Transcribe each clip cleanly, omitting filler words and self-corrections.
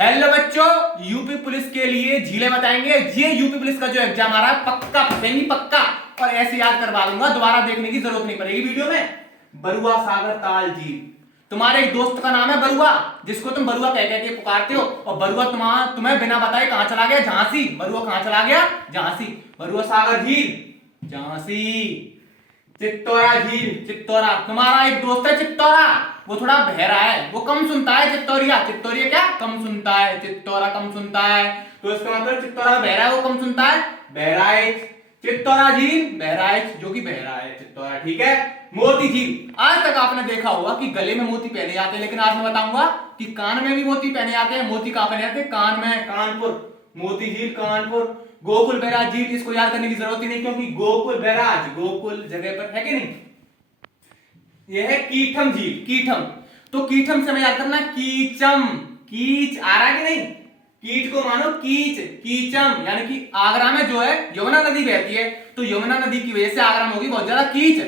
Hello बच्चों, UP police के लिए झीलें बताएंगे। ये यूपी पुलिस का जो एग्जाम आ रहा है पक्का फंसेंगी पक्का, और ऐसे याद करवा दूंगा, दोबारा देखने की जरूरत नहीं पड़ेगी वीडियो में। बरुआ सागर ताल झील, तुम्हारे एक दोस्त का नाम है बरुआ, जिसको तुम बरुआ कह के पुकारते हो, और बरुआ तुम्हें बिना बताए कहां चला गया? झांसी। बरुआ कहां चला गया? झांसी। बरुआ सागर झील झांसी। चित्तौरा झील चित्तौरा, तुम्हारा एक दोस्त है चित्तौरा, वो थोड़ा बहरा है, वो कम सुनता है। चित्तौरिया चित्तौरिया क्या कम सुनता है, चित्तौरा कम सुनता है, तो इसका मतलब चित्तौरा बहरा है, वो कम सुनता है। बहराइच। चित्तौरा झील बहराइच, जो कि बहरा है चित्तौरा, ठीक है। मोती झील, आज तक आपने देखा होगा कि गले में मोती पहने जाते हैं, लेकिन आज मैं बताऊंगा कि कान में भी मोती पहने जाते हैं। मोती कहां पहने जाते हैं? कान में, कानपुर। मोती झील कानपुर। गोकुल बैराज झील, इसको याद करने की जरूरत ही नहीं, क्योंकि गोकुल बैराज गोकुल जगह पर है कि नहीं। यह है कीठम झील, कीठम। तो कीठम से मैं याद करना कीचम। कीच आ रहा है कि नहीं? कीट को मानो कीच, कीचम, यानी कि आगरा में जो है यमुना नदी बहती है, तो यमुना नदी की वजह से आगरा में होगी बहुत ज्यादा कीच,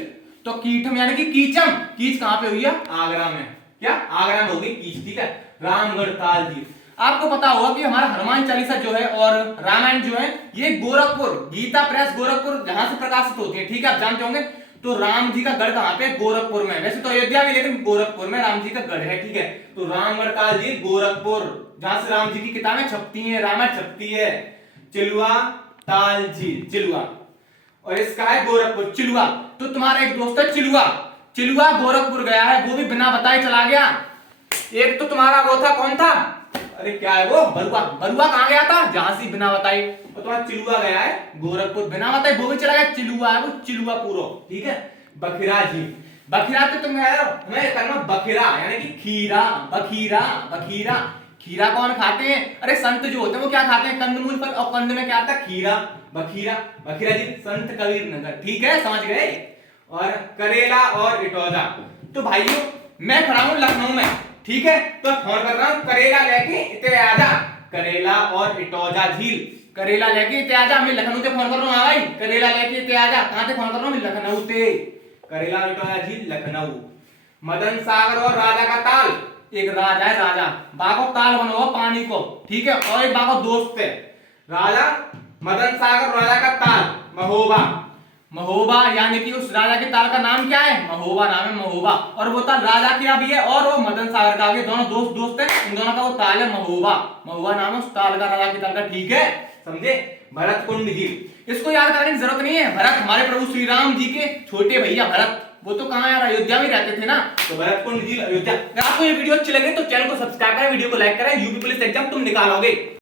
तो कीठम यानी कि कीचम। कीच कहां पे हुई है? आगरा में। क्या? आगरा में होगी कीच, ठीक है। रामगढ़ ताल झील, आपको पता होगा कि हमारा हनुमान चालीसा जो है और रामायण जो है ये गोरखपुर, गीता प्रेस गोरखपुर जहां से प्रकाशित होती है, ठीक है, आप जानते होंगे। तो राम जी का गढ़ कहां पे? गोरखपुर में। वैसे तो अयोध्या भी, लेकिन गोरखपुर में राम जी का गढ़ है, ठीक है। तो रामगढ़ ताल झील गोरखपुर, जहां से राम जी की किताबें छपती हैं, रामायण छपती है। चिलुआ ताल झील, चिलुआ, और इसका है गोरखपुर, चिलुआ। तो तुम्हारा एक दोस्त है चिलुआ, चिलुआ गोरखपुर गया है, वो भी बिना बताए चला गया। एक तो तुम्हारा वो था, कौन था? अरे क्या है वो? बरुआ। बरुआ कहां गया था? झांसी, बिना बताए। और तुम्हारा चिलुआ गया है गोरखपुर, बिना बताए वो भी चला गया। चिलुआ है वो, चिलुआ पूरा, ठीक है। बखिरा झील, बखिरा तो तुम कह रहे हो, हमें करना बखिरा यानी कि खीरा। बखीरा, बखीरा। खीरा कौन खाते हैं? अरे संत जो होते हैं वो क्या खाते हैं? कंदमूल पर, और कंद में क्या आता है? खीरा। बखीरा, बखीरा जी संत कबीर नगर, ठीक है, समझ गए। और करेला और इटौजा, तो भाइयों मैं खड़ा हूं लखनऊ में, ठीक है, तो फोन कर रहा हूं करेला लेके इतने आजा। करेला और इटौजा झील, करेला लेके इतने आजा। मैं लखनऊ से फोन कर रहा हूं, भाई करेला लेके इतने आजा। कहां से फोन कर रहा हूं? मैं लखनऊ से। करेला और इटौजा झील लखनऊ। मदन सागर और राजा का ताल, एक राजा है, राजा बागो ताल बना हुआ पानी को, ठीक है, और एक बागो दोस्त है। राजा मदन सागर, राजा का ताल महोबा। महोबा यानी कि उस राजा के ताल का नाम क्या है? महोबा नाम है, महोबा। और वो ताल राजा का भी है और वो मदन सागर का भी है, दोनों दोस्त दोस्त हैं, इन दोनों का वो ताल है महोबा। महोबा नाम है उस ताल का, राजा के ताल का, ठीक है, समझे। भरत कुंड झील, इसको याद करने की जरूरत नहीं है। भरत हमारे प्रभु श्री राम जी के छोटे भैया भरत, वो तो कहां यार, अयोध्या में रहते थे ना, तो भरत कुंड झील अयोध्या। अगर आपको ये वीडियो अच्छी लगे तो चैनल को सब्सक्राइब करें, वीडियो को लाइक करें। यूपी पुलिस एग्जाम तुम निकालोगे।